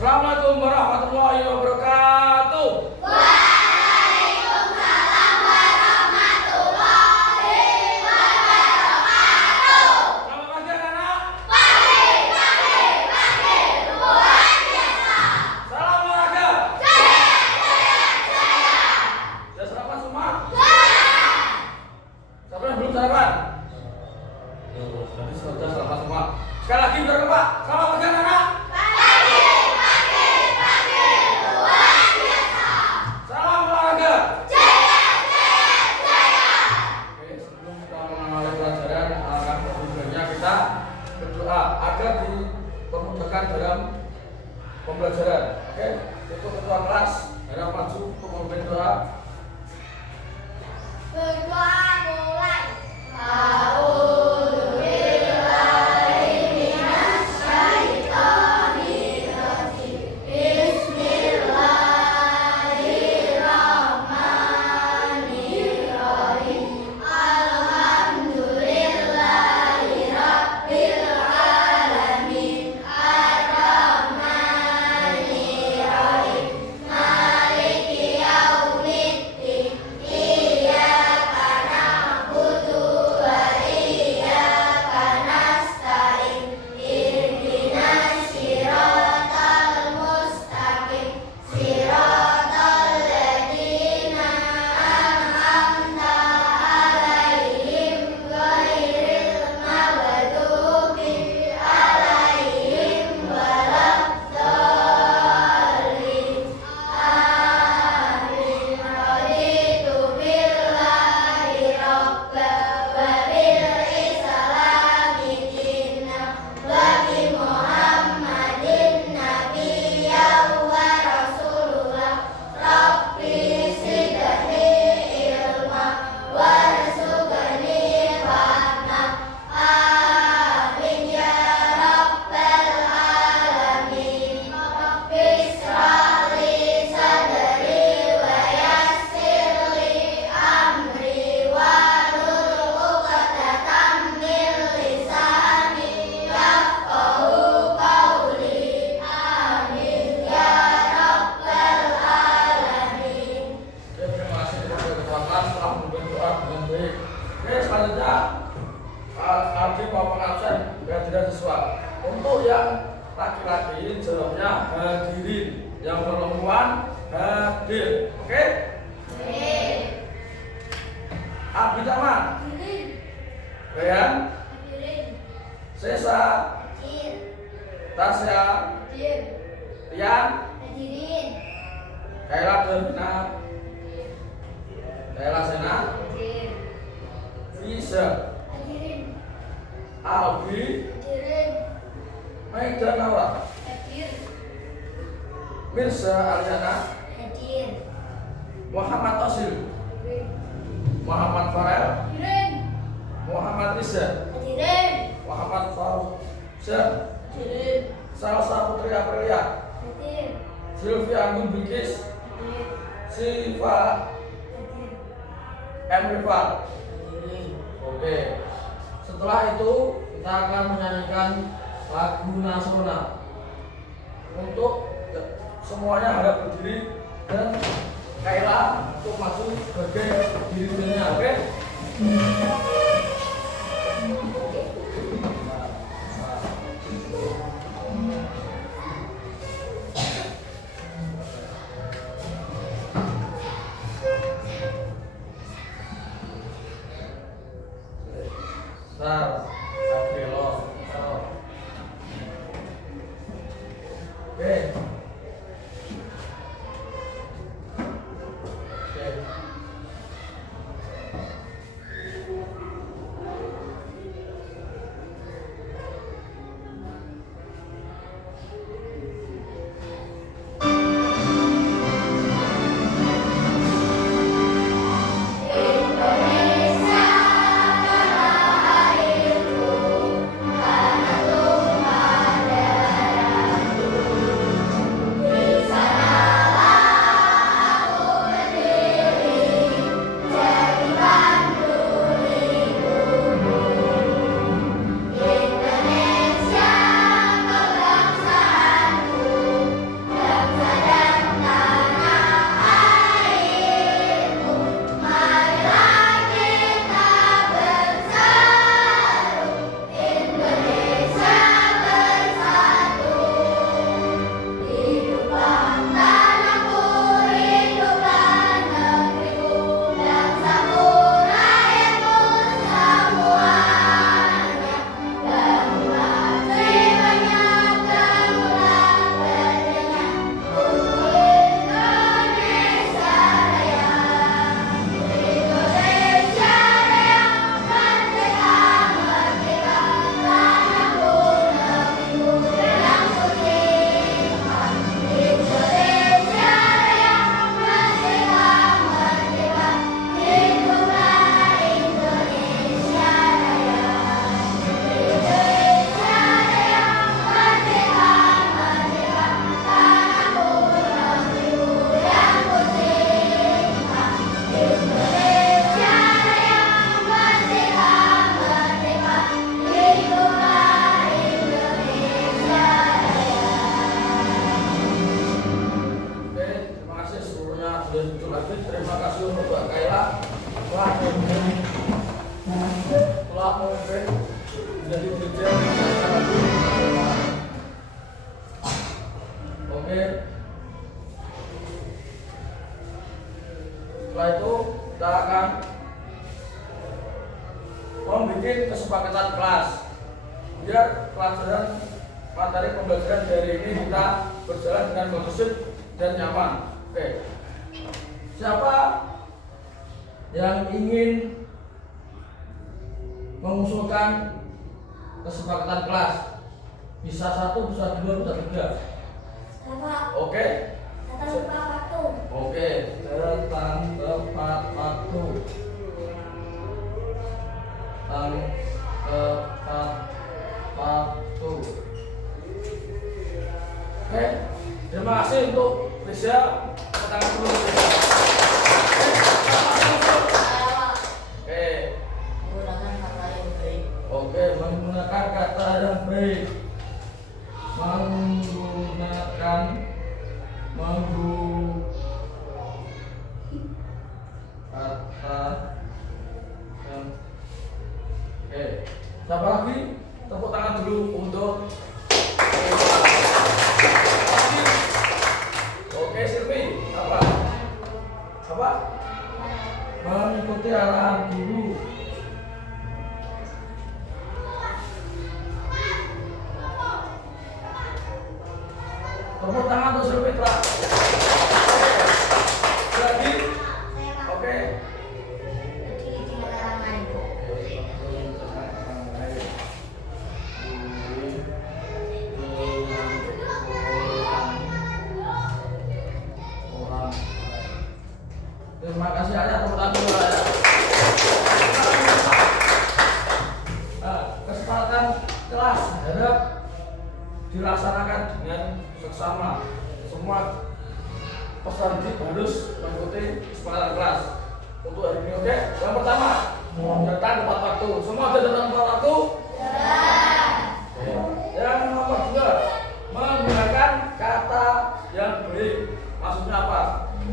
Assalamualaikum warahmatullahi wabarakatuh. Waalaikumsalam warahmatullahi wabarakatuh. Selamat pagi anak-anak. Pagi, luar biasa. Salam olahraga. Jaya. Sudah sarapan semua? Jaya. Siapa yang belum sarapan? Tadi sudah sarapan semua. Sekali lagi biar Pak. Selamat pagi anak-anak. Pagi, luar biasa. Salam olahraga. Jaya. Oke, sebelum kita mengawali pelajaran, alangkah baiknya kita berdoa agar dipermudahkan dalam pembelajaran. Oke, untuk ketua kelas harap maju untuk memimpin doa. Berdoa mulai. Untuk yang laki-laki jawabnya hadirin, yang perempuan hadir. Oke? Abi Taman, Ryan, Sesa, Tasya, Tian, Kaila Devina, Kaila Sena, Visa, Albi, Maida Naura, Mirza Aliana, Muhammad Osil, Muhammad Farel, Muhammad Riza, Muhammad Fauzan, Salsa Putri Aprilia, Sylvia Anggun Bilkis, Siva Emrival. Oke. Setelah itu kita akan menyanyikan lagu nasional. Untuk semuanya harap berdiri dan Kaila untuk maju sebagai dirinya. Oke? Sar, Abelo, Sar. Oke. Indonesia tanah airku. setelah memimpin menjadi dirjen. Oke. Setelah itu kita akan membuat kesepakatan kelas biar pelajaran materi pembelajaran dari ini kita berjalan dengan kondusif dan nyaman. Oke. Siapa yang ingin mengusulkan kesepakatan kelas? Bisa satu, bisa dua, bisa tiga. Oke. Datang tepat waktu. Oke, datang tepat waktu. Datang tepat waktu. Oke, terima kasih untuk Risha. Tangan dulu. Oke. Menggunakan kata yang baik. Oke, menggunakan kata yang baik. Menggunakan kata yang oke. Siapa lagi? Tepuk tangan dulu untuk oke, Silvi. Apa? Mengikuti arahan guru. Tepuk tangan untuk Silvi, Tra. Lagi? Oke. Berdiri di halaman. Terima kasih ayah, tepuk tangan dulu ayah. Kesepakatan kelas harap dilaksanakan dengan seksama. Semua peserta didik harus mengikuti kesepakatan kelas untuk hari ini. Oke, yang pertama datang tepat waktu. Semua sudah datang tepat waktu? Yang nomor 2 menggunakan kata yang baik. Maksudnya apa?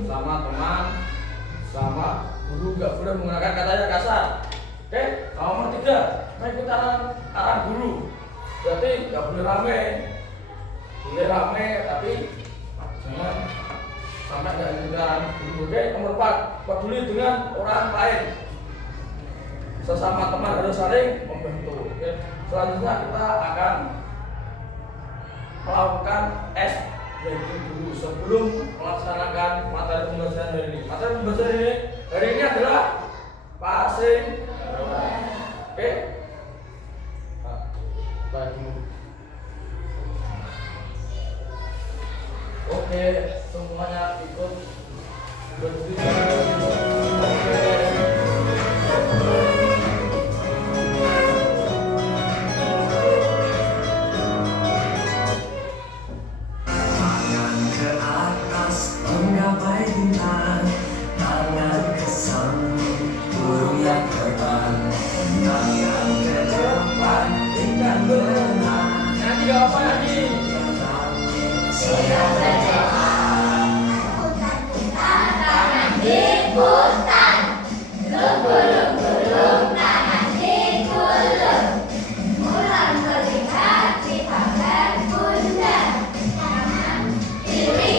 Sama teman, sama guru, nggak boleh menggunakan kata yang kasar. Oke, nomor 3 mengikuti arahan guru. Berarti nggak boleh rame. Boleh rame tapi jangan sampai nggak ikuti arahan guru. Oke, nomor 4 peduli dengan orang lain. Sesama teman harus saling membantu. Oke, selanjutnya kita akan melakukan tes rating dulu sebelum melaksanakan materi pembelajaran hari ini. Materi pembelajaran hari ini adalah passing. Oke. Nah, dulu. Oke, semuanya ikut berdiri. Oke. Nanti apa lagi? Siap berdoa. Putar-putar tangan diputar. Gulung-gulung tangan digulung. Ulang terlihat di tangan bunda. Kanan, kiri,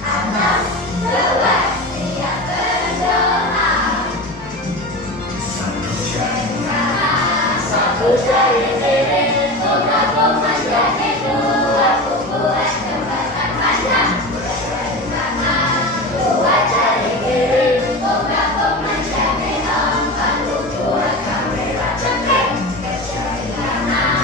atas, bawah. Siap berdoa. Satu jari kiri, bunga-bunga jari dua, bubuhan jembatan panjang. Dua jari kiri, bunga-bunga jari empat, bubuhan kamera cekik. Jari kanan,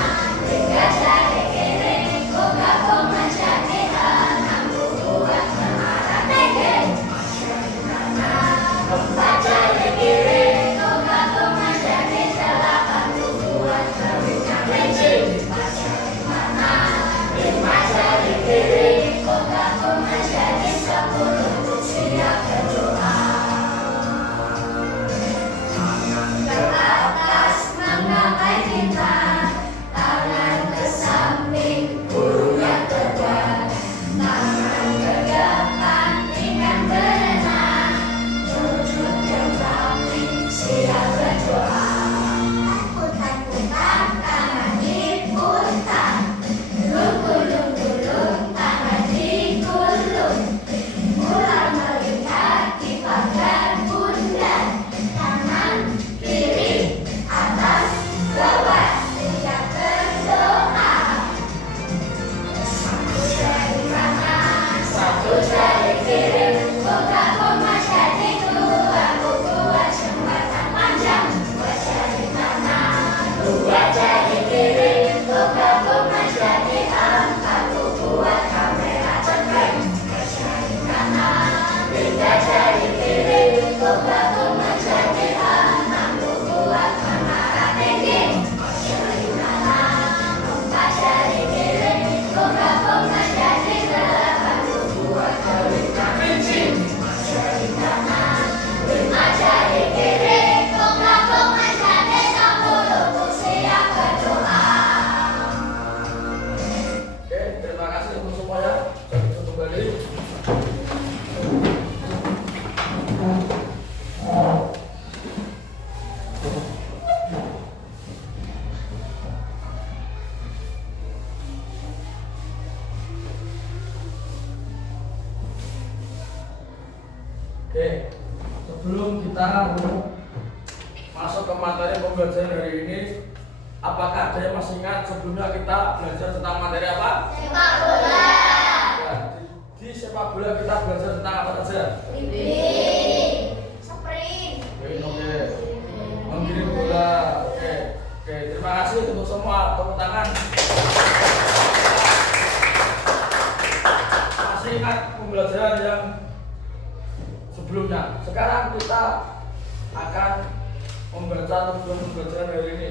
tiga jari kiri, bunga-bunga jari enam, bubuhan menara tinggi. Jari kanan, empat jari kiri, bunga-bunga jari delapan, bubuhan kelinci. Lima jari kanan, lima jari kiri. kiri, gom jadi angkat, buat kamera cekrek. Jari kanan, 3 jari kiri, gom jadi angkat, buat kamera tinggi. Jari kanan, 4 jari kiri, gom jadi 8, buat kamera tinggi. Jari kanan, 5 jari kiri, gom jadi 10, siap berdoa. Oke, terima kasih untuk semuanya. Kita kembali. Oke, sebelum kita masuk ke materi pembelajaran hari ini, apakah ada yang masih ingat sebelumnya kita belajar tentang materi apa? Sepak bola. Ya, di sepak bola kita belajar tentang apa saja? Dribbling. Sprint. Oke, menggiring bola. Oke, terima kasih untuk semua, tepuk tangan. Masih ingat pembelajaran yang sebelumnya? Sekarang kita akan membaca tujuan pembelajaran hari ini.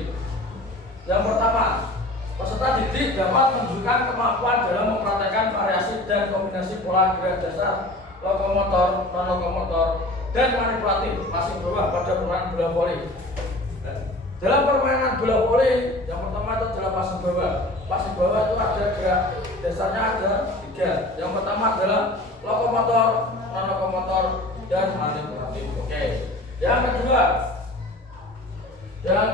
Yang pertama, peserta didik dapat menunjukkan kemampuan dalam mempraktekkan variasi dan kombinasi pola gerak dasar, lokomotor, non-lokomotor, dan manipulatif passing bawah pada permainan bola voli. Dalam permainan bola voli, yang pertama itu adalah passing bawah. Passing bawah itu ada gerak dasarnya ada 3. Yang pertama adalah lokomotor, non-lokomotor, dan manipulatif. Oke. Yang kedua. Yang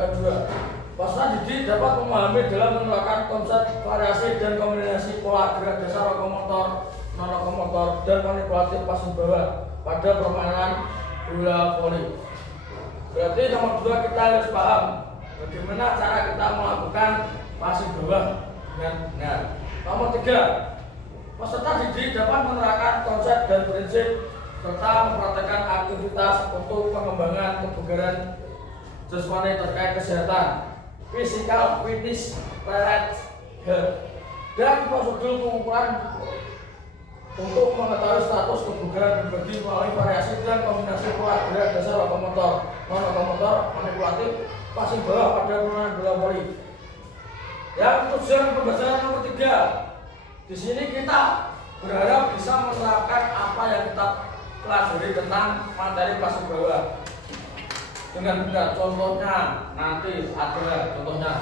kedua, peserta didik dapat memahami dalam menerapkan konsep variasi dan kombinasi pola gerak dasar lokomotor, non-lokomotor, dan manipulatif passing bawah pada permainan bola voli. Berarti nomor 2 kita harus paham bagaimana cara kita melakukan passing bawah dengan benar. Nomor 3, peserta didik dapat menerapkan konsep dan prinsip serta mempraktekkan aktivitas untuk pengembangan kebugaran jasmani terkait kesehatan, physical fitness, health, dan prosedur pengukuran untuk mengetahui status kebugaran pribadi melalui variasi dan kombinasi pola gerak dasar lokomotor, non-lokomotor, manipulatif, passing bawah pada permainan bola voli. Yang tujuan pembelajaran nomor 3, di sini kita berharap bisa menerapkan apa yang kita pelajari tentang materi passing bawah dengan benar. Contohnya nanti ada contohnya.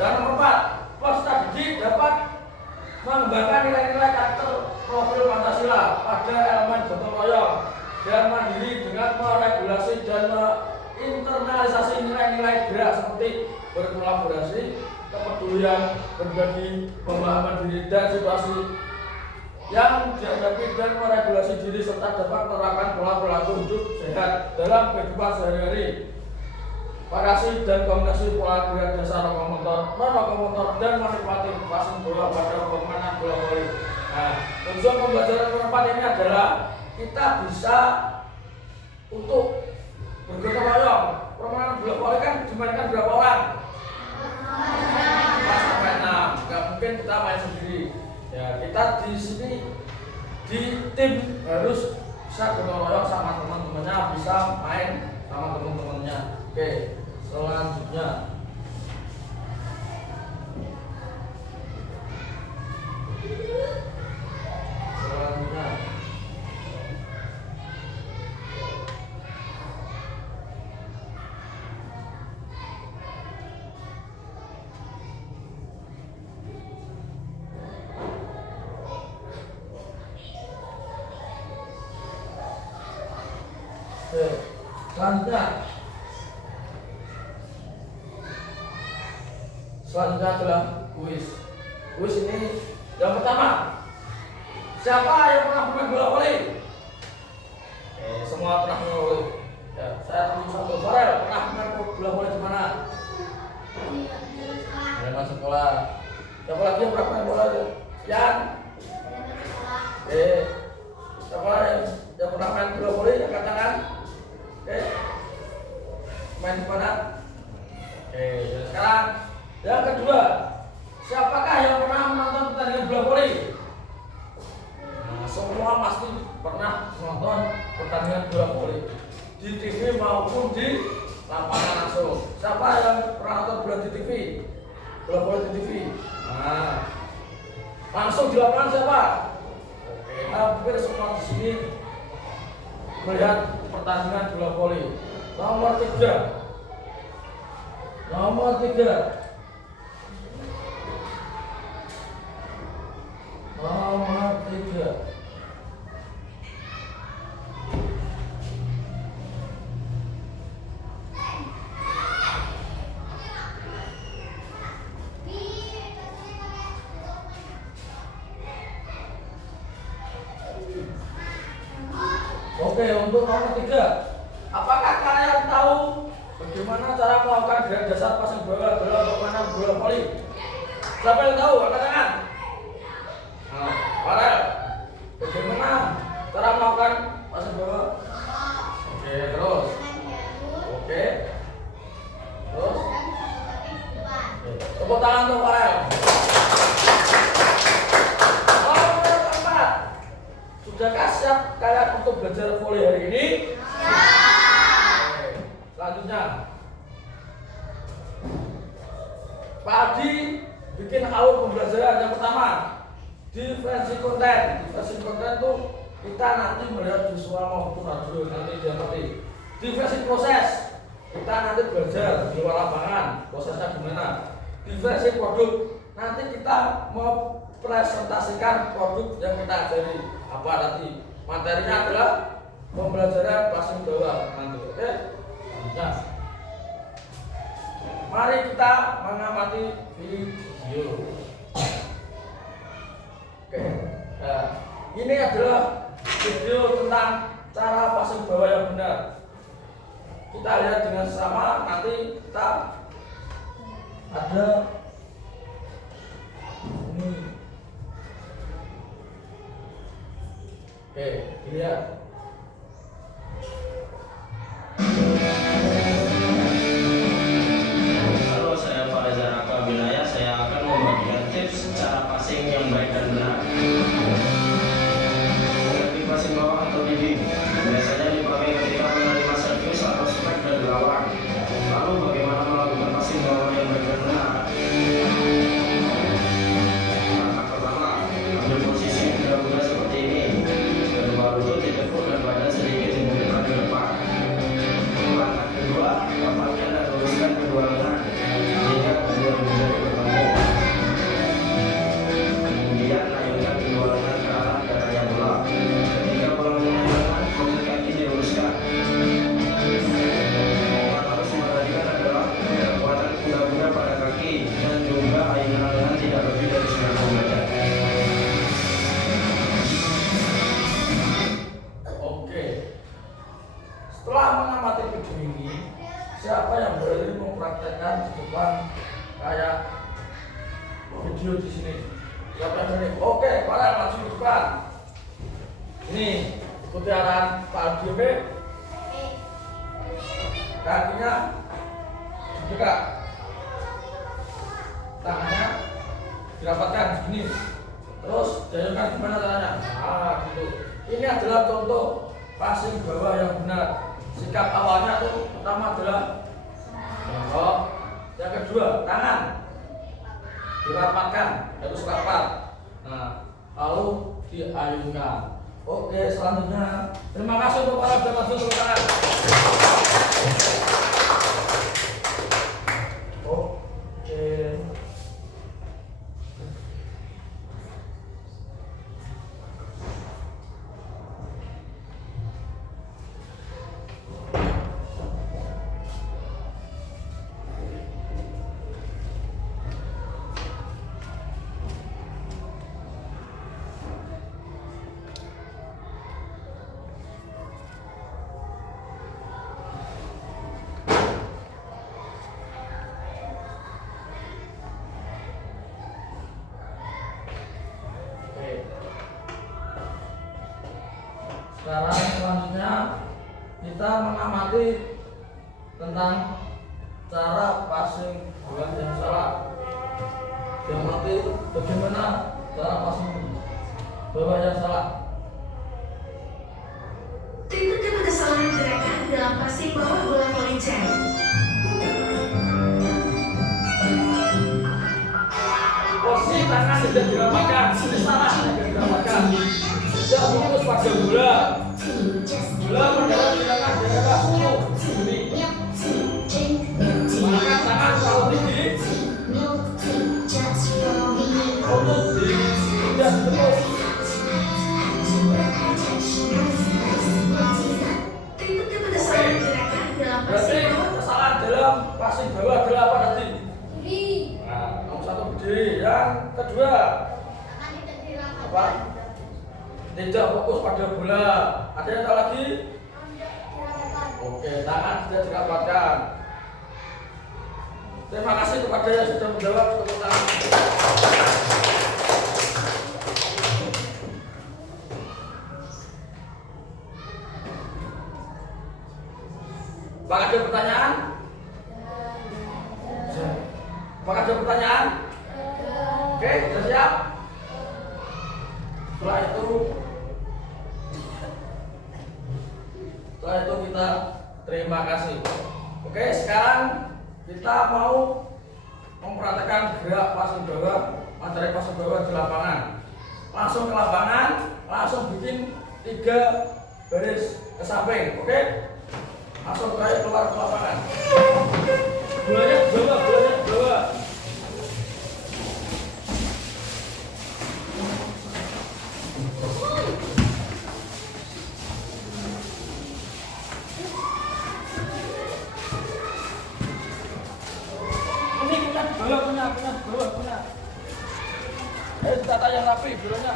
Dan nomor 4, peserta didik dapat mengembangkan nilai-nilai karakter profil Pancasila pada elemen gotong royong dan mandiri dengan meregulasi dan internalisasi nilai-nilai gerak seperti berkolaborasi, kepedulian, berbagi, pemahaman diri dan situasi yang dihadapi dan meregulasi diri serta dapat menerapkan pola perilaku hidup sehat dalam kehidupan sehari-hari. Variasi dan kombinasi pola gerak dasar lokomotor, non-lokomotor, dan manipulatif passing bola pada permainan bola voli. Nah, tujuan pembelajaran keempat ini adalah kita bisa untuk bergotong royong. Permainan bola voli kan dimainkan berapa orang? 4 sampai 6. Nggak mungkin kita main sendiri. Ya, kita di sini di tim harus bisa gotong royong sama teman-temannya, bisa main sama teman-temannya. Oke. Selanjutnya, Oke. Selanjutnya. Selanjutnya adalah kuis. Kuis ini yang pertama. Siapa yang pernah bermain bola voli? Semua pernah main bola voli. Ya, saya tunggu satu. Farel pernah main bola voli di mana? Di sekolah. Siapa lagi yang pernah main bola? Yan. Siapa yang pernah main bola voli? Angkat tangan. Main di mana? Sekarang yang kedua, siapakah yang pernah menonton pertandingan bola voli? Semua pasti pernah menonton pertandingan bola voli di TV maupun di lapangan langsung. Siapa yang pernah nonton bola di TV? Bola voli di TV. Langsung di lapangan siapa? Hampir semua di sini melihat pertandingan bola voli. Nomor 3. Nomor 3. Nomor 3. Oke, untuk nomor 3. Apakah kalian tahu bagaimana cara melakukan gerakan dasar passing bola permainan bola voli? Siapa yang tahu? Angkat tangan. Farel, bagaimana cara melakukan passing bola? Oke, terus. Oke. Terus. Tepuk tangan untuk Farel. Nomor 4. Sudahkah siap kalian untuk belajar voli hari ini? Selanjutnya, Pak Adi bikin alur pembelajaran yang pertama. Diferensi konten. Diferensi konten itu kita nanti melihat visual maupun audio nanti diamati. Diferensi proses, kita nanti belajar di luar lapangan prosesnya gimana. Diferensi produk, nanti kita mau presentasikan produk yang kita ajari. Apa nanti materinya adalah pembelajaran passing bola nanti. Oke? Nah, mari kita mengamati video. Oke. Nah, ini adalah video tentang cara passing bola yang benar. Kita lihat dengan sama, nanti kita ada ini. Oke, dilihat. Halo, saya Pak Reza Raka Binaya. Saya akan membagikan tips cara passing yang baik dan benar. Mengerti passing bawah atau leading biasanya dipakai ketika menerima servis atau strike dari lawan. Lalu bagaimana melakukan passing bawah yang baik dan benar? Langkah pertama, ambil posisi kuda-kuda seperti ini. Kedua lutut ditekuk dan badan sedikit dimunculkan ke depan. Langkah kedua, rapatkan dan luruskan kedua lengan hingga kedua jari bertemu. Kemudian naikkan kedua lengan ke arah dadanya bola. Ketika bola mengenai lengan, kaki kaki diluruskan. Yang harus diperhatikan adalah kekuatan kuda-kuda pada kaki dan juga ayunan lengan tidak lebih dari 90 derajat. Oke. Setelah mengamati video ini, siapa yang berani mempraktekkan di depan kayak video di sini? Siapa yang berani? Oke, para maju di depan. Ini ikuti arahan Pak Aldi. Oke? Kakinya dibuka, tangannya dirapatkan segini. Terus jayangkan gimana caranya? Gitu. Ini adalah contoh passing bawah yang benar. Sikap awalnya tuh pertama adalah bengkok. Yang kedua, tangan dirapatkan, harus rapat. Nah, lalu diayunkan. Oke, selanjutnya terima kasih untuk para sudah masuk tepuk tangan. Oke. Sekarang selanjutnya kita mengamati tentang cara passing bola yang salah. Diamati bagaimana cara passing bola yang salah. Berikutnya pada saluran gerakan dalam passing bawah bola volley chain. Posisi tangan tidak dirapatkan, ini salah tidak dirapatkan. Tidak fokus pada bola. Bola mendarat di tangan daerah sunu ini. Maka tangan terlalu tinggi untuk tidak ditepuk. Berikutnya pada saluran gerakan dalam Berarti passing bawah. kesalahan dalam passing bawah adalah apa tadi? Berdiri. Nah, nomor satu berdiri. Yang kedua Tangan tidak dirapatkan. apa? Tidak fokus pada bola. Ada yang tahu lagi? Tidak dirapatkan. Oke, tangan tidak dirapatkan. Terima kasih kepada yang sudah menjawab. Tepuk tangan. Apakah ada pertanyaan? Apakah ada pertanyaan? Oke, sudah siap? Setelah itu kita terima kasih. Oke, sekarang kita mau mempraktekkan gerak passing bawah, materi passing bawah di lapangan. Langsung ke lapangan, langsung bikin 3 baris ke samping. Oke? Langsung terakhir keluar ke lapangan. Bolanya di bawah, bolanya di bawah. Ini punya di bawah, punya di bawah, punya. Ayo ditata yang rapi, bolanya.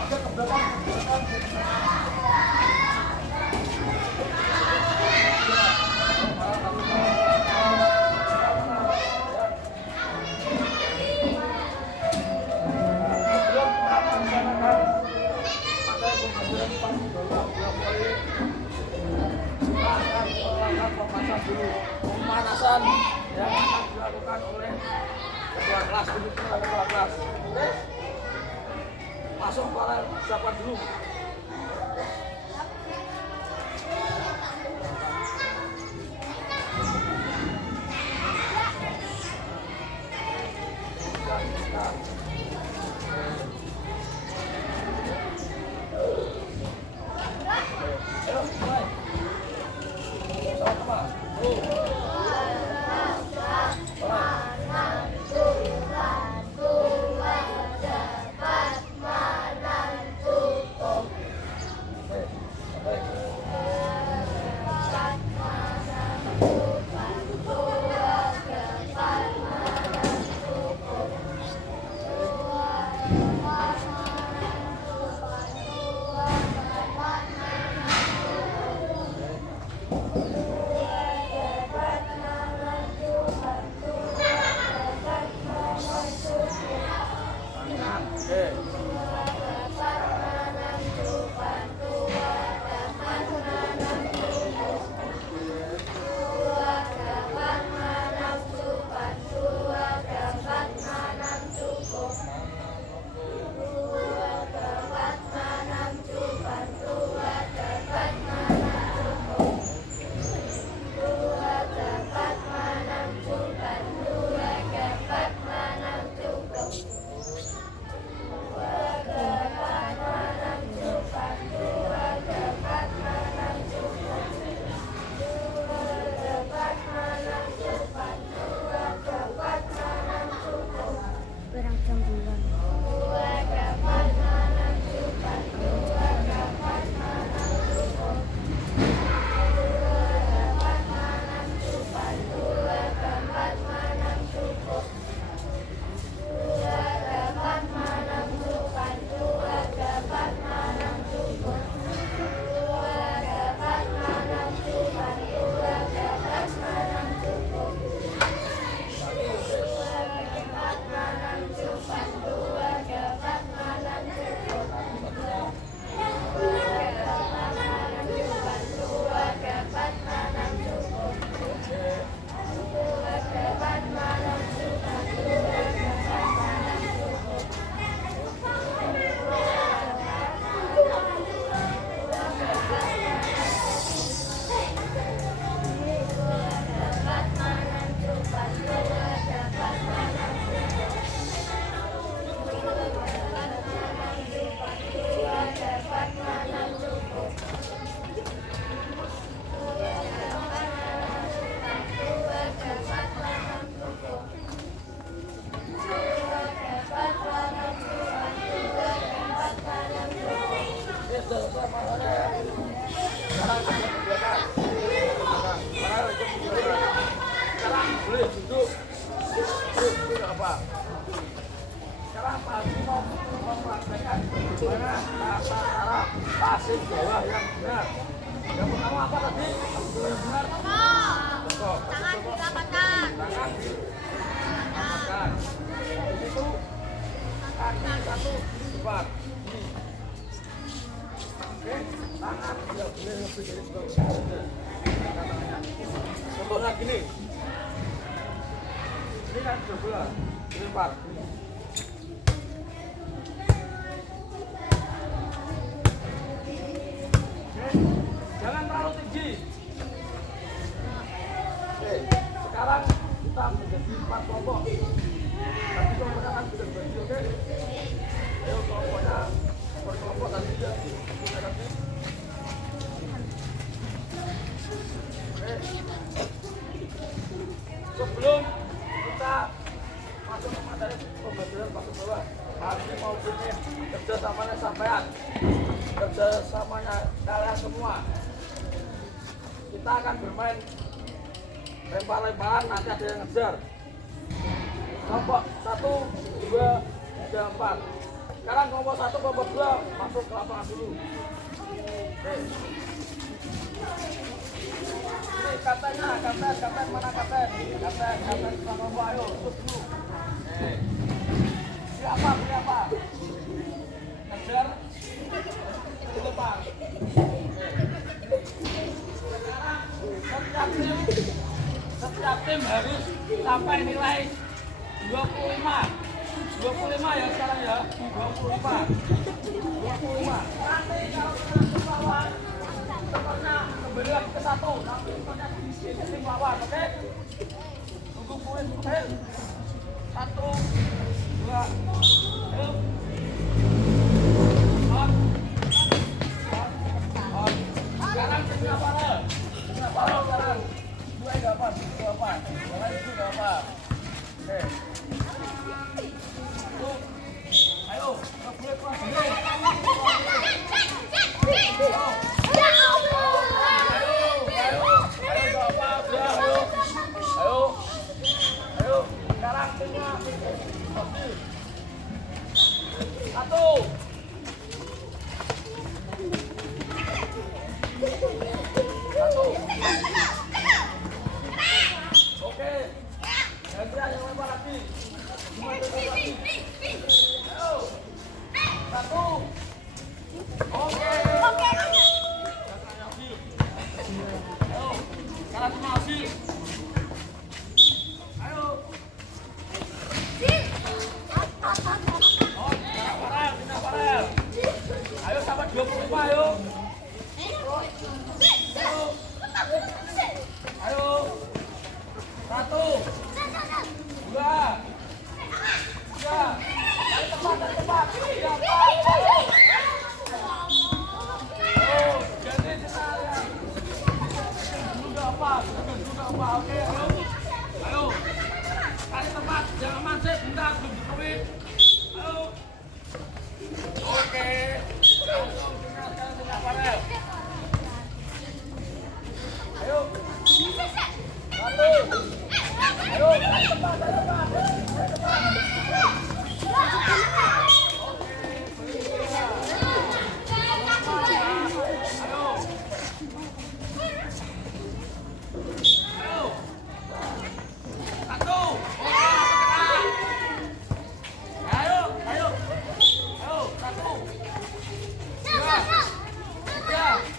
Ada ke belakang, ke belakang. Pemanasan yang akan dilakukan oleh ketua kelas, ketua kelas. Oke? Langsung para siapa dulu? Ayo, mulai. Sama-sama. tim bawah yang benar. Yang pertama apa tadi? Yang benar. Tengok. Tangan dirapatkan. Tangan dirapatkan. Itu kaki satu depan. Ini. Oke, tangan tidak boleh lebih dari sebelah. Contohnya gini. Ini kan sebelah, dilempar. Jangan terlalu tinggi. Oke, sekarang kita menjadi 4 kelompok. Tapi kelompoknya kan sudah dibagi, oke? Ayo kelompoknya per kelompok tadi ya. Oke. Sebelum kita masuk ke materi pembelajaran pakai bawah, hari mau punya kerjasamanya sampean, kerjasamanya kalian semua. Kita akan bermain lempar-lemparan, nanti ada yang ngejar. Kelompok 1, 2, 3, 4. Sekarang kelompok 1, kelompok 2 masuk ke lapangan dulu. Oke. Ini kaptennya, kapten mana kapten? Kapten kelompok, ayo ikut dulu. Oke. Siapa? Ngejar, dilempar. Setiap tim harus sampai nilai 25 ya sekarang ya, 25. Nanti kalau tim lawan skornya kembali lagi ke 1, nanti skornya diisi ke tim lawan, oke? Tunggu poin, oke? 1, 2, ayo. Sekarang timnya apa? Sekarang 2 enggak apa, 2 apa? Yang itu enggak apa. Oke. Ayo, enggak boleh keras dulu. Ayo, sekarang timnya. 1. Oke. Yang lempar lagi. Ayo. 1. Oke. Ayo. Sekarang cuma hasil. Ayo. Oh, kita parel. Ayo sampai 25, ayo. Ayo. 1, 2, 3. Tepat. Oh, jadi kita lihat. Juga apa? Oke, ayo. Cari tempat, jangan mancing, bentar belum dituin. Ayo. Oke. Langsung kita panel. Ayo. 1. Ayo, cari tempat. Ayo. 1, 2, 3.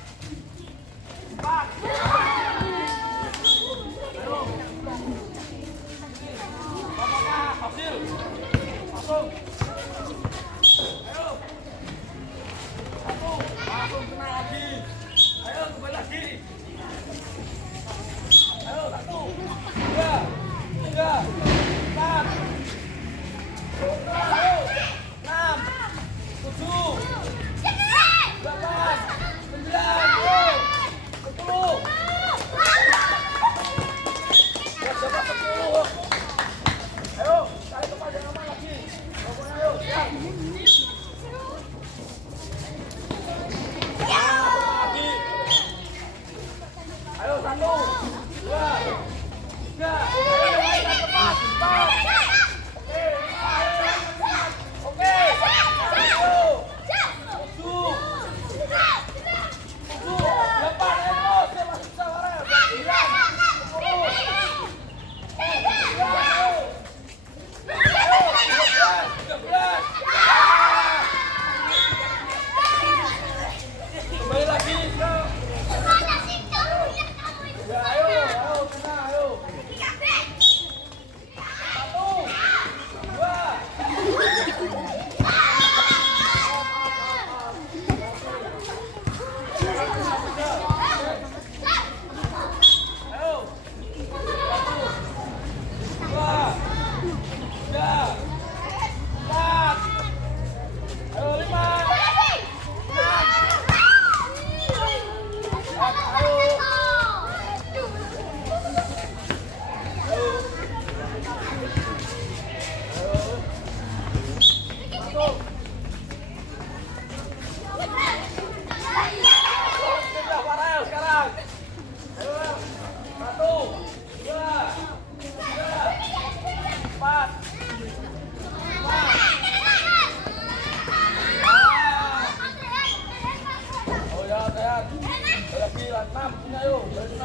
6 sini ayo. Dari 6.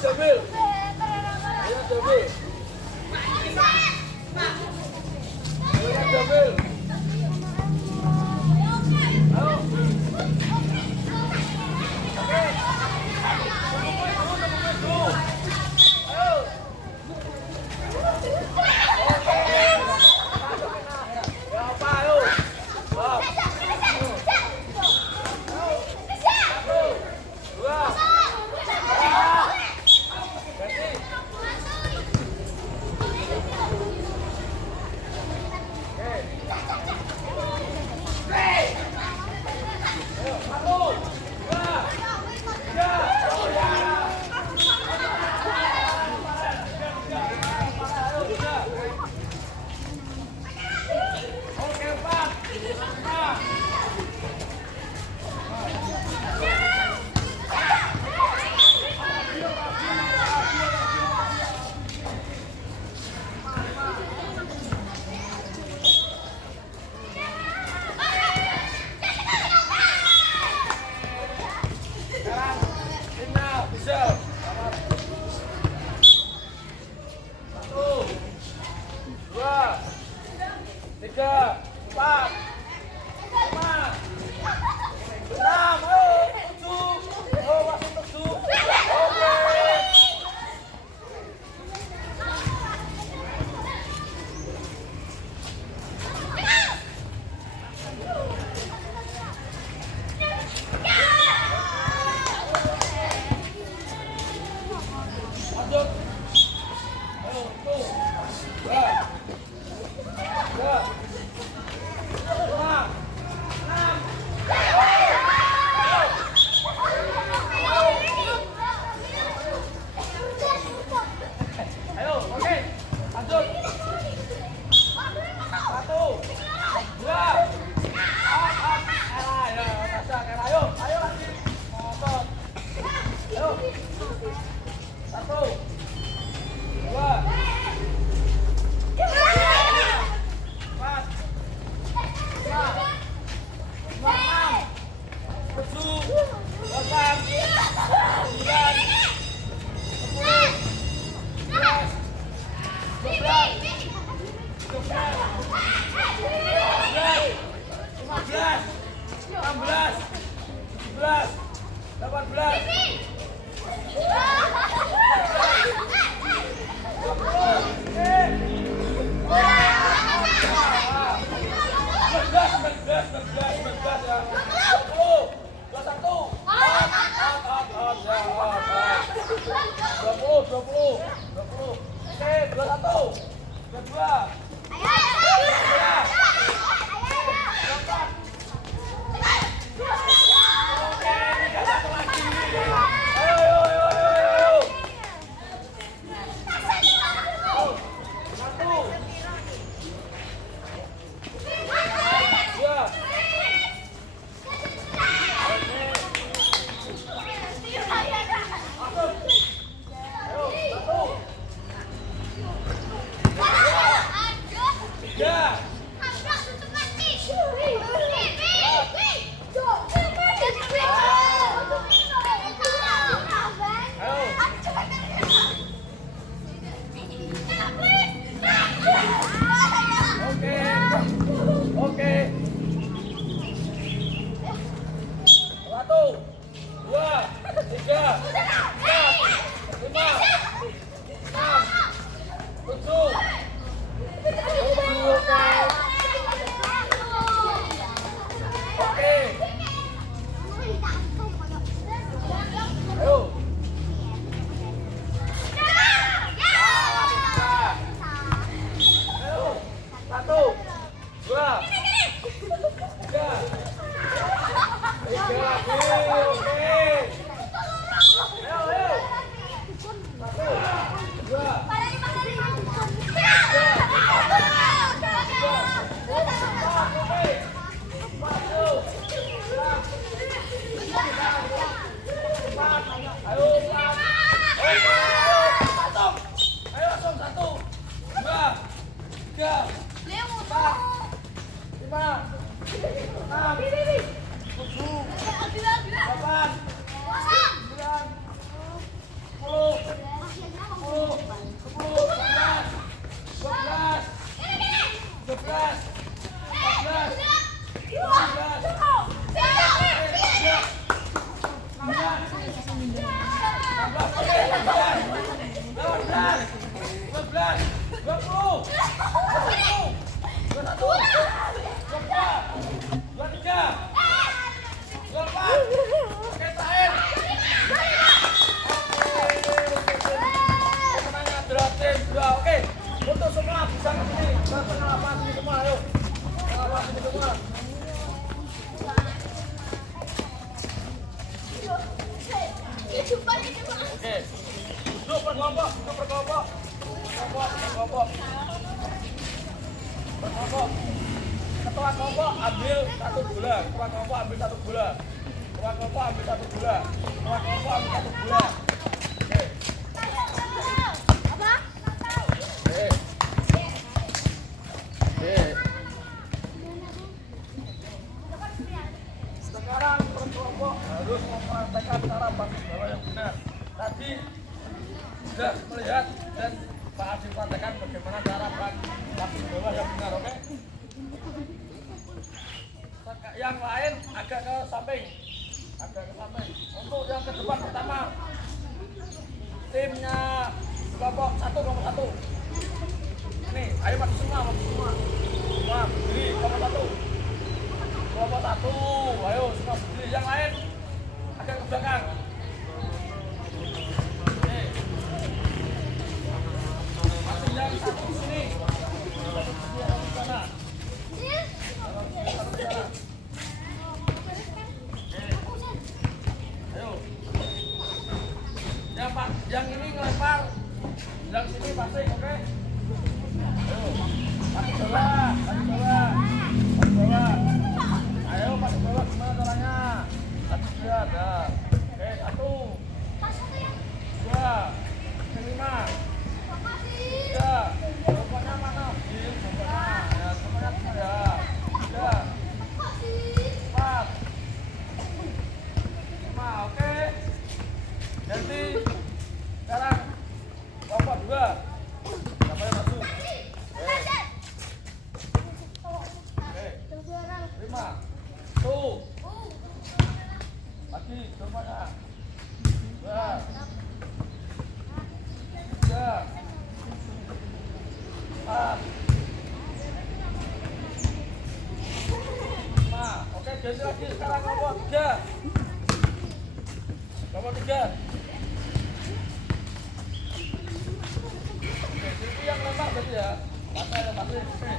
7. 8. 5, Ketua kelompok ambil 1 bola. Ketua kelompok ambil 1 bola. Ketua kelompok ambil 1 bola. Ketua kelompok ambil 1 bola. Oke. Apa? Oke. Oke. Sekarang per kelompok harus mempraktekkan cara basis bawah yang benar. Tadi sudah melihat dan Pak Adi praktekkan bagaimana cara basis bawah yang benar, oke? Yang lain agak ke samping, untuk yang ke depan pertama timnya kelompok 1 ini ayo maju semua berdiri kelompok 1 ayo semua berdiri, yang lain agak ke belakang. Masih yang 1 di sini, yang di sana. Yang ini ngelempar, yang sini passing, oke? Ayo, pasang bawah. Ayo, pasang bawah gimana caranya? Tadi dia ada. Oke, 1, 2, 5, 3. Jawabannya mana? Jawabannya, ya semuanya ya. 3, 4, 5, oke? Ganti. Sekarang kelompok 2 siapa yang masuk? lagi, coba ya. 2, 3, 4, 5. Oke, ganti lagi sekarang kelompok 3. Kelompok 3. Oke, Silvi yang lempar berarti ya. Pasti ada pasti. Oke.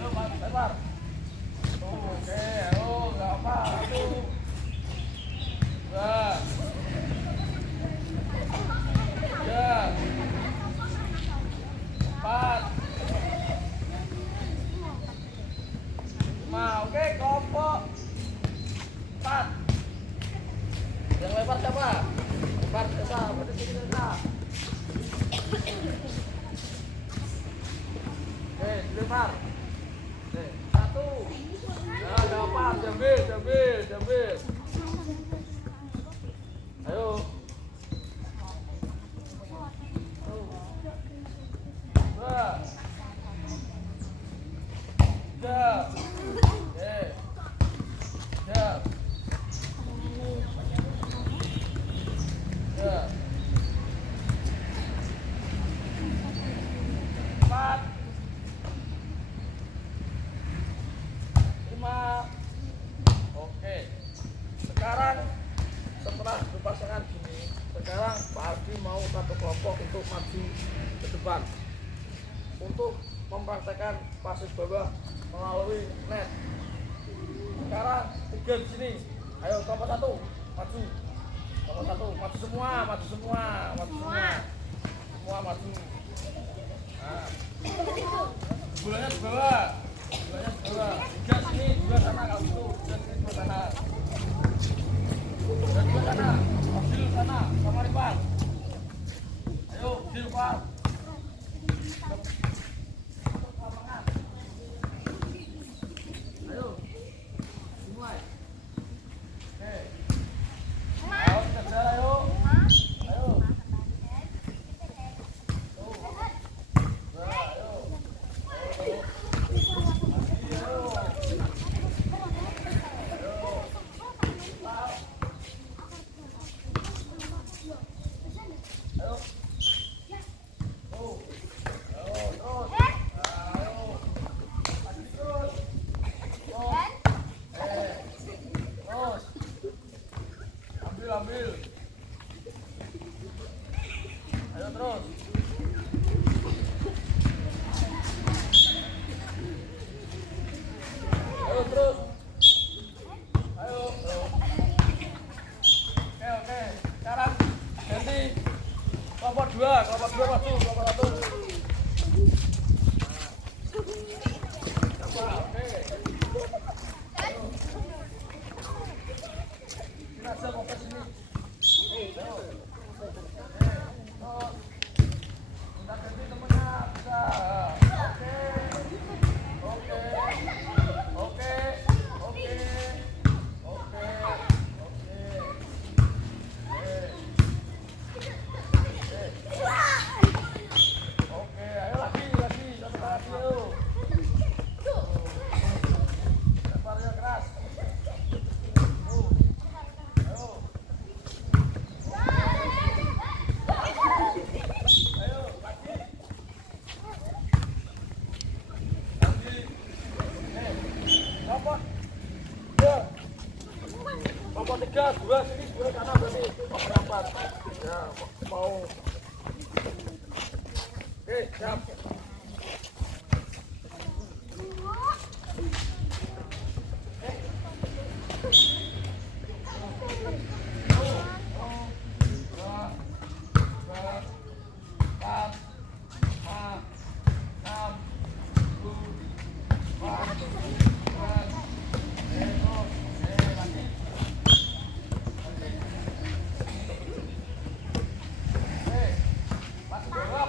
Ayo, lempar. Oke, ayo, nggak apa. 1, 2, 3, 4, 5. Oke, kelompok 4. Yang lempar siapa? Lempar Tessa, berarti sini Tessa. Oke, dilempar. Oke, 1. Nah, dapat, jambil. Ayo. 2, 3. Oke. Siap. 4, 5. Oke. Sekarang setelah berpasangan gini, sekarang Pak Ardi mau satu kelompok untuk maju ke depan untuk mempraktekkan pasif bawah melalui net. Sekarang 3 di sini. Ayo kelompok 1 maju. Kelompok 1 maju semua. Semua maju. Nah. Bulanya di bawah. 3 sini, 2 sana kalau gitu. 3 sini, 2 sana. 2 sana. Abdul sana sama Rifan. Ayo, Rifan. Ayo. Dimulai. Oke. Ayo kejar ayo. Ayo. Ambil. Ayo terus. Ayo terus. Ayo. Oke. Sekarang ganti kelompok 2 maju, kelompok 1. Coba, oke. Sini aja fokus sini. Minta ganti temennya bisa. Oke, ayo lagi satu lagi yuk. Lemparnya keras. Kelompok 3, 2 sini, 2 sana berarti berempat. Ya, mau. Oke, siap. Masuk bawah.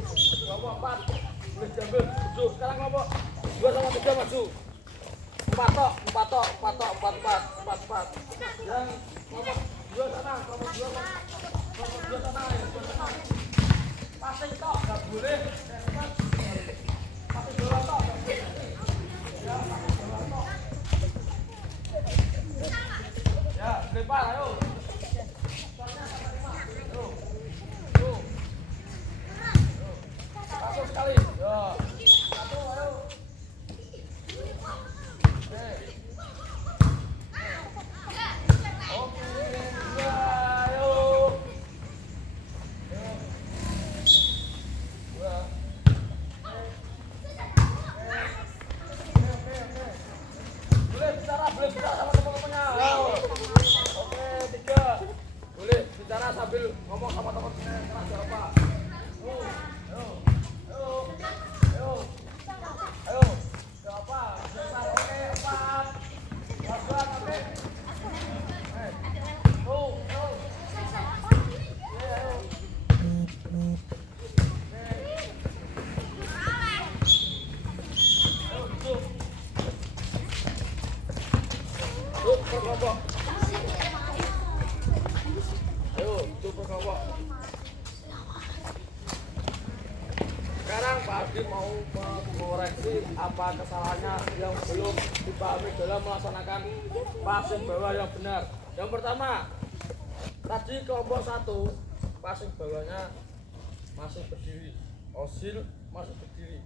Kelompok 4 boleh diambil 7. Sekarang kelompok 2 sama 3 maju. 4 tok, 4 tok, 4 tok, 4, 4, 4, 4. Yang kelompok 2 sana, kelompok 2 sana, kelompok 2 sana, passing tok, nggak boleh. Passing bola tok, nggak boleh. Ya, passing bola tok. Ya, lempar, ayo. Satu sekali. Ya. Satu, ayo. Oke. Dua, ayo. Dua. Boleh bicara sama teman-temannya. Ayo. Oke, 3. Boleh bicara sambil ngomong sama teman-temannya. Keras apa? Ayo, siapa? Besar, oke, 4. Lawan, oke. Ayo. Duduk per kelompok. Ayo, duduk per kelompok. Sekarang Pak Ardi mau mengoreksi apa kesalahannya yang belum dipahami dalam melaksanakan passing bawah yang benar. Yang pertama, tadi kelompok 1 passing bawahnya masih berdiri, Ozil masih berdiri.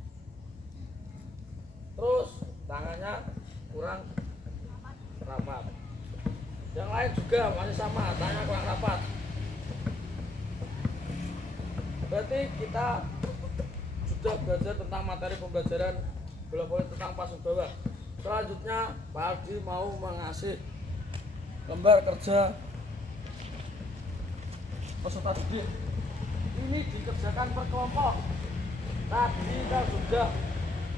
Terus tangannya kurang rapat. Yang lain juga masih sama, tangannya kurang rapat. Berarti kita sudah belajar tentang materi pembelajaran bola voli tentang passing bawah. Selanjutnya Pak Aldi mau mengasih lembar kerja peserta didik. Ini dikerjakan per kelompok. Tadi kita sudah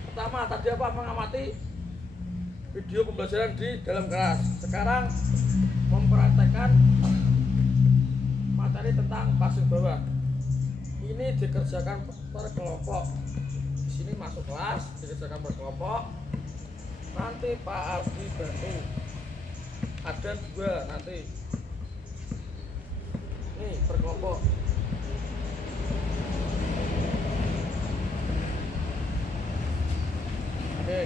pertama tadi apa mengamati video pembelajaran di dalam kelas. Sekarang mempraktekkan materi tentang passing bawah. Ini dikerjakan per kelompok. Di sini masuk kelas, dikerjakan per kelompok. Nanti Pak Aldi bantu. Ada 2 nanti. Nih per kelompok. Oke.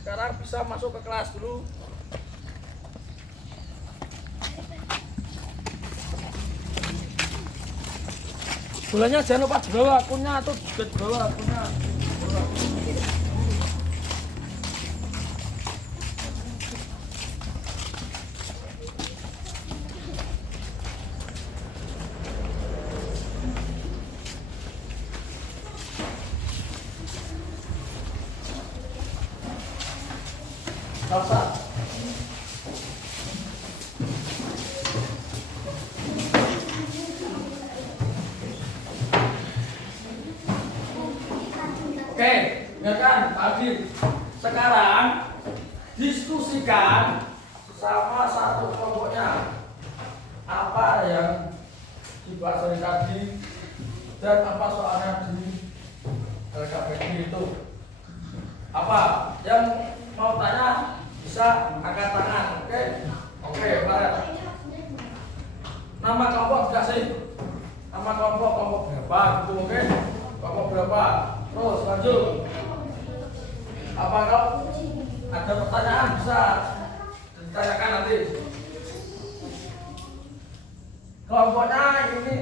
Sekarang bisa masuk ke kelas dulu. Bolanya jangan lupa dibawa akunnya atau juga dibawa akunnya. Salsa. Oke, ya kan, Pak Adil. Sekarang diskusikan sama satu kelompoknya apa yang dibahas dari tadi dan apa soalnya di LKPD itu. Apa yang mau tanya bisa angkat tangan, oke? Oke, Pak. Nama kelompok dikasih. Nama kelompok berapa gitu, oke? Kelompok berapa? Terus lanjut. Apa kalau ada pertanyaan bisa ditanyakan nanti. Kelompoknya ini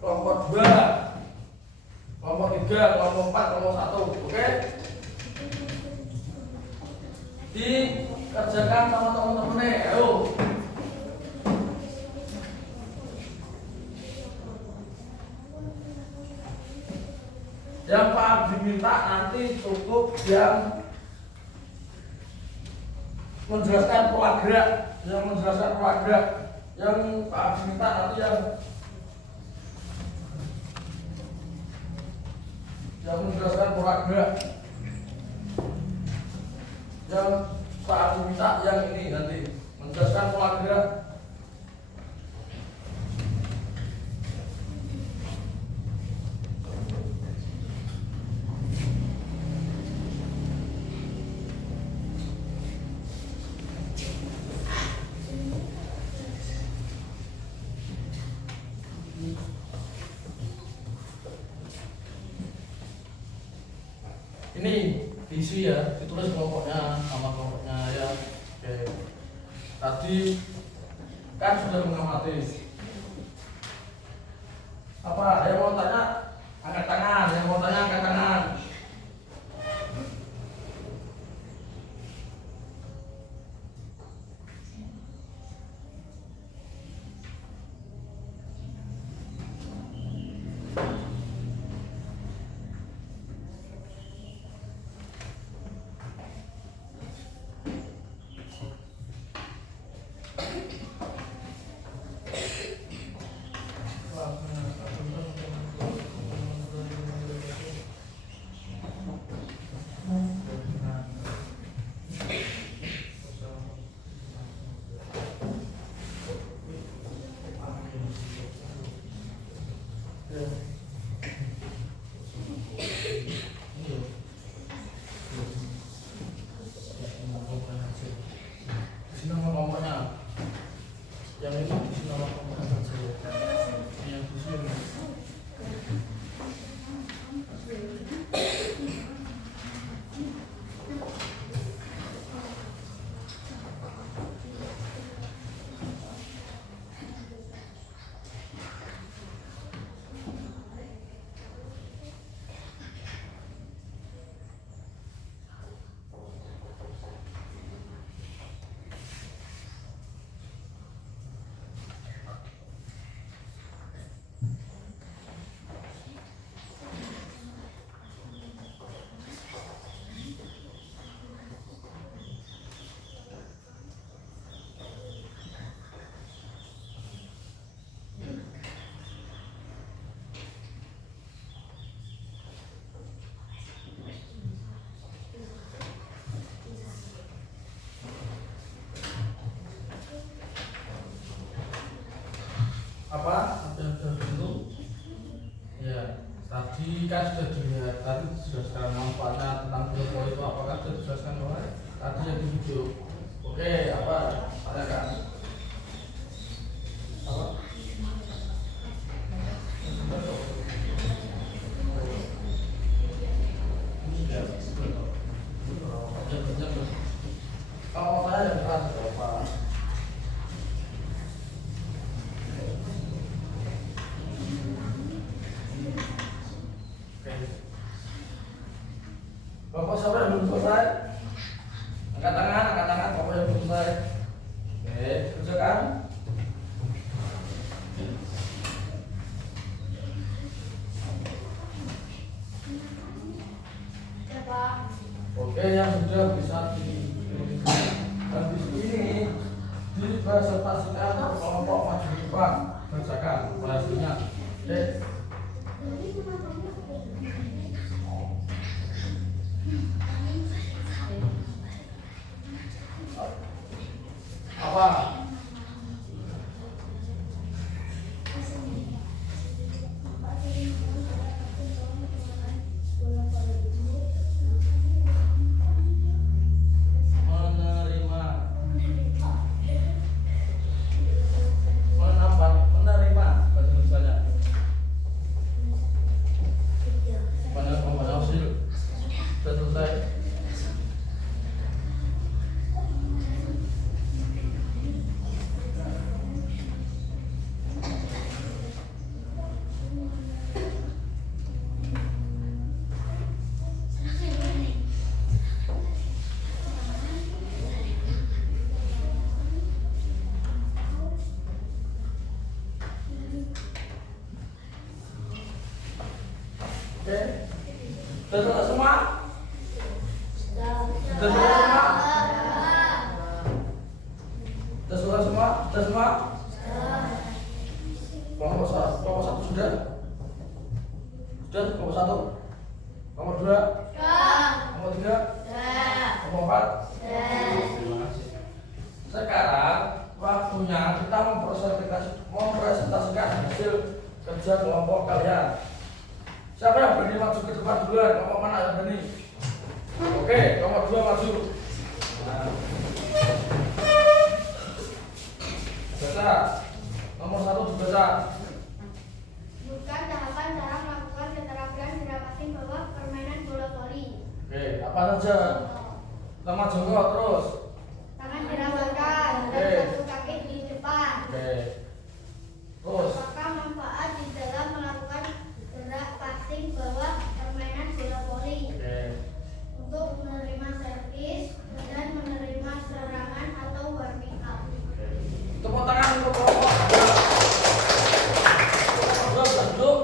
kelompok 2, kelompok 3, kelompok 4, kelompok 1, oke? Dikerjakan sama teman-temannya, ayo. Yang Pak diminta nanti cukup yang menjelaskan pola gerak, yang Pak diminta nanti yang yang menjelaskan pola gerak, yang Pak Abu minta yang ini nanti menjelaskan pola gerak. Ini diisi ya, ditulis kelompoknya sama kelompoknya ya. Oke. Tadi kan sudah mengamati. Apa? Yang mau tanya angkat tangan, yang mau tanya angkat tangan. Yang ini di sini nama kelompoknya saja. Yang di sini. Apa dulu ya tadi kan sudah dilihat, tadi dijelaskan manfaatnya tentang video itu, apakah sudah dijelaskan oleh tadi yang di video. Oke, apa tanyakan apa kalau saya yang keras apa. Bapak siapa yang belum selesai? Angkat tangan, bapak yang belum selesai. Oke, kerjakan. Oke, yang sudah bisa dan di sini dipresentasikan ke kelompok maju ke depan. Kerjakan hasilnya. Oke. Apa? Menerima bahasa Indonesia. Mana hasil sudah selesai. Oke, sudah selesai semua? Sudah selesai semua? Sudah selesai semua? Sudah semua? Kelompok satu sudah? Sudah kelompok satu? Nomor 2, Dah. nomor 3, Dah. nomor 4. Dah. Terima kasih. Sekarang waktunya kita mempresentasikan hasil kerja kelompok kalian. Siapa yang berani maju ke depan duluan? Kelompok mana yang berani? Oke, nomor 2 maju. Nah. Baca. Nomor 1 dibaca. Bukan tahapan cara melakukan keterampilan gerakan passing bawah permainan bola voli. Oke, apa saja? Nama jongkok terus. Tangan dirapatkan dan Oke. satu kaki di depan. Oke. Terus. Apakah manfaat di dalam melakukan gerak passing bawah permainan bola voli? Oke. Untuk menerima servis dan menerima serangan atau warming up. Tepuk tangan untuk kelompok. Kelompok 2 sudah duduk.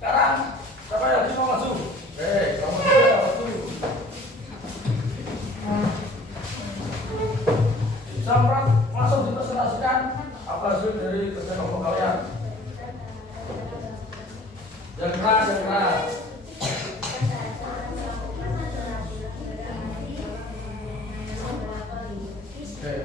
Sekarang siapa yang lagi mau maju? Oke, kelompok 2 maju. Sampai langsung dipresentasikan apa hasil dari kerja kelompok kalian. Yang keras, yang keras. Oke.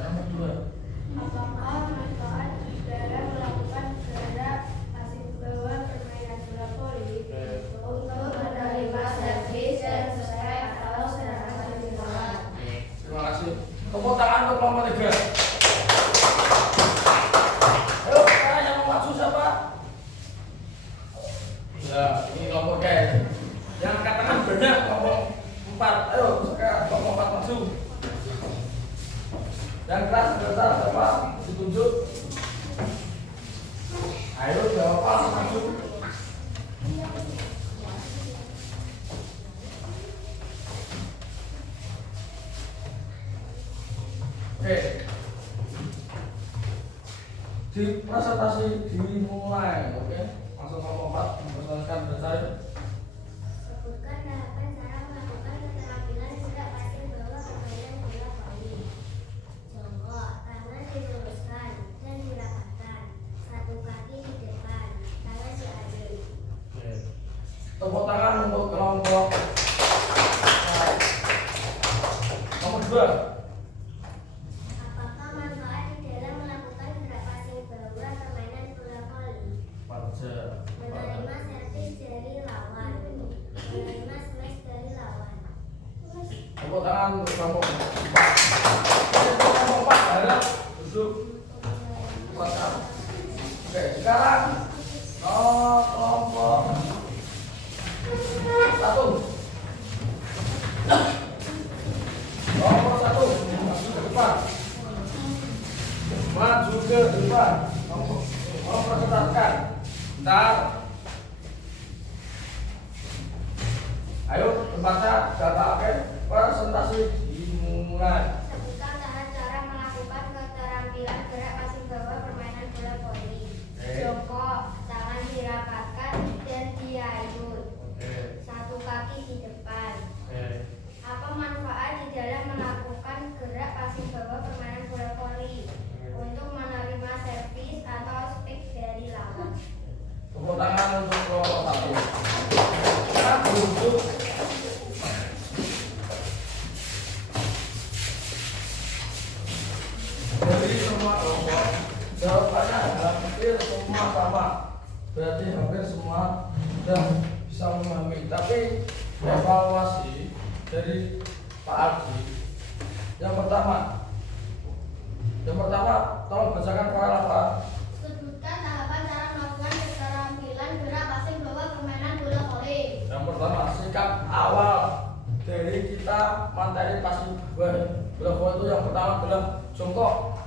Yang kedua. Apakah manfaat di dalam melakukan gerak passing bawah permainan bola voli untuk menerima servis dan selesai atau serangan dari bawah? Terima kasih. Tepuk tangan untuk kelompok 3. Ayo, sekarang yang mau maju siapa? Ya, ini kelompok K. Yang angkat tangan banyak kelompok 4. Ayo, sekarang kelompok 4 maju. Yang keras besar siapa? Ditunjuk. Ayo, jawab maju. Oke. Di presentasi dimulai, oke? Langsung kelompok 4 mempresentasikan besar. Sebutkan tahapan cara melakukan keterampilan gerak passing bawah permainan bola voli. Jongkok, tangan diluruskan dan dirapatkan. Satu kaki di depan, tangan diaduk. Oke. Tepuk tangan untuk kelompok nomor 2. Apakah manfaat di dalam melakukan gerak passing bawah permainan bola voli? Parja. Menerima servis dari lawan, menerima smash dari lawan. Tepuk tangan untuk kelompok 4. Kelompok 4 harap duduk. Pasang. Oke, sekarang kelompok 1. Kelompok 1 maju ke depan. Maju ke depan. Mau presentasikan. Bentar. Ayo tempatnya data oke. Presentasi dimulai. Sebutkan cara melakukan keterampilan gerak passing bawah permainan bola voli. Oke. Jongkok, tangan dirapatkan dan diayun. Oke. Satu kaki di depan. Oke. Apa manfaat di dalam melakukan gerak passing bawah permainan bola voli? Untuk menerima servis atau spik dari lawan. Tepuk tangan untuk kelompok 1. Sekarang duduk. Dari semua kelompok jawabannya hampir semua sama. Berarti hampir semua sudah bisa memahami. Tapi evaluasi dari Pak Ardi. Yang pertama, tolong bacakan file apa? Sebutkan tahapan cara melakukan keterampilan gerak passing bawah permainan bola voli. Yang pertama, sikap awal dari kita materi passing bola voli itu yang pertama adalah jongkok.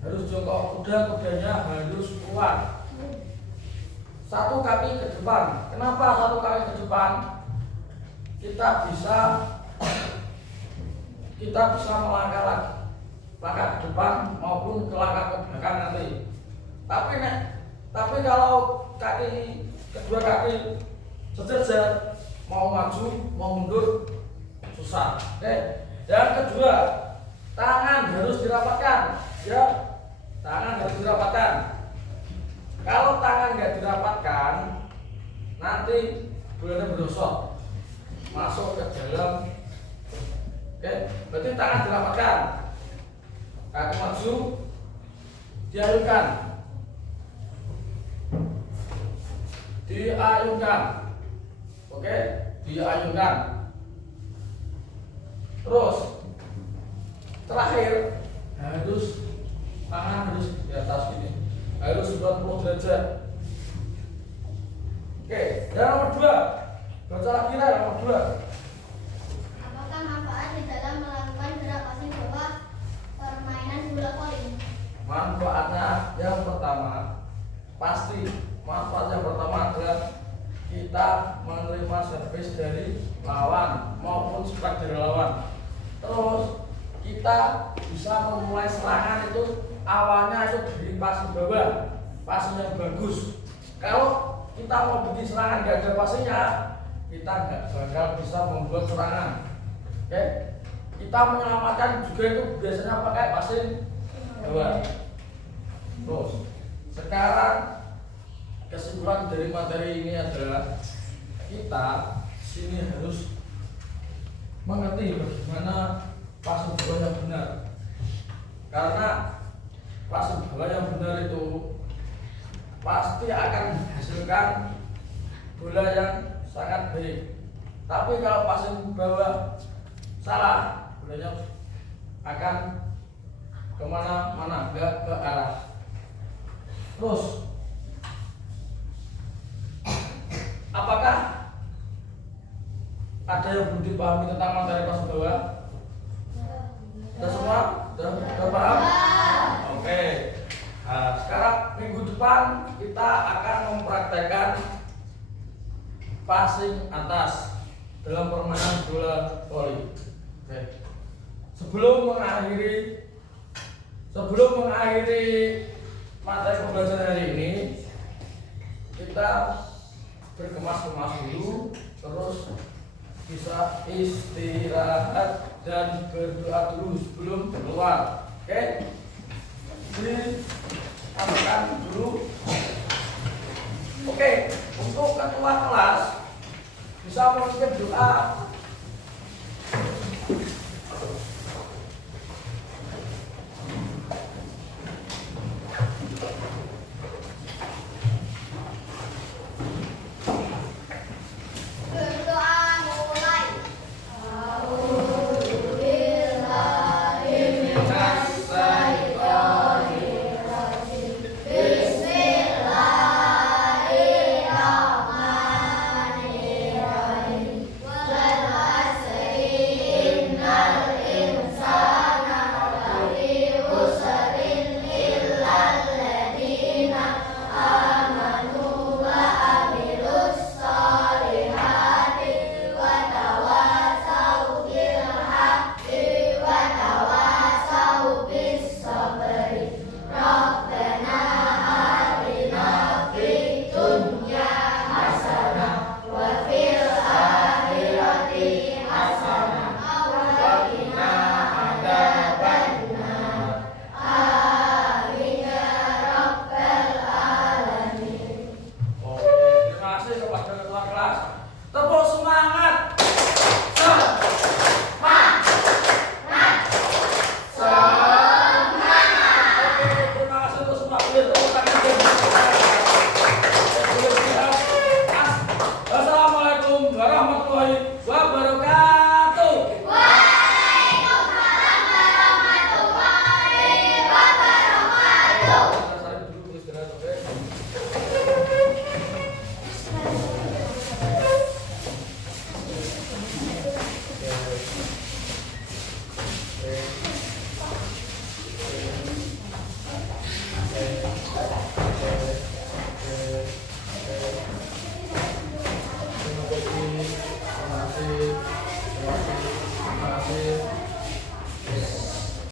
Harus jongkok, kudanya harus kuat. Satu kaki ke depan. Kenapa satu kaki ke depan? Kita bisa melangkah ke depan maupun ke langkah ke belakang nanti. Tapi kalau kedua kaki sejajar, mau maju mau mundur susah. Oke. kedua, tangan harus dirapatkan, ya. Tangan harus dirapatkan. Kalau tangan nggak dirapatkan, nanti bulannya berosot masuk ke dalam. Oke, berarti tangan dirapatkan, kaki maju, diayunkan, diayunkan. Oke, diayunkan. Terus terakhir harus tangan harus di atas gini, harus 90 derajat. Oke, yang nomor 2, baca lagi lah nomor 2. Apakah manfaat di dalam melakukan gerak passing bawah permainan bola voli? Manfaatnya yang pertama, pasti manfaat yang pertama adalah kita menerima servis dari lawan maupun strike dari lawan. Terus kita bisa memulai serangan itu awalnya itu dari passing bawah, passing yang bagus. Kalau kita mau bikin serangan nggak ada passingnya, kita nggak bakal bisa membuat serangan. Oke, kita menyelamatkan juga itu biasanya pakai passing bawah. Terus sekarang kesimpulan dari materi ini adalah kita sini harus mengerti bagaimana passing bawah yang benar. Karena passing bawah yang benar itu pasti akan menghasilkan bola yang sangat baik. Tapi kalau passing bawah salah, bolanya akan kemana-mana, nggak ke arah. Terus apakah ada yang belum dipahami tentang materi passing bawah? Sudah semua? Sudah paham? Oke. Nah, sekarang minggu depan kita akan mempraktekkan passing atas dalam permainan bola voli. Oke. Sebelum mengakhiri materi pembelajaran hari ini, kita berkemas-kemas dulu, terus bisa istirahat dan berdoa dulu sebelum keluar. Oke? Jadi tambahkan dulu. Oke, untuk ketua kelas bisa memimpin doa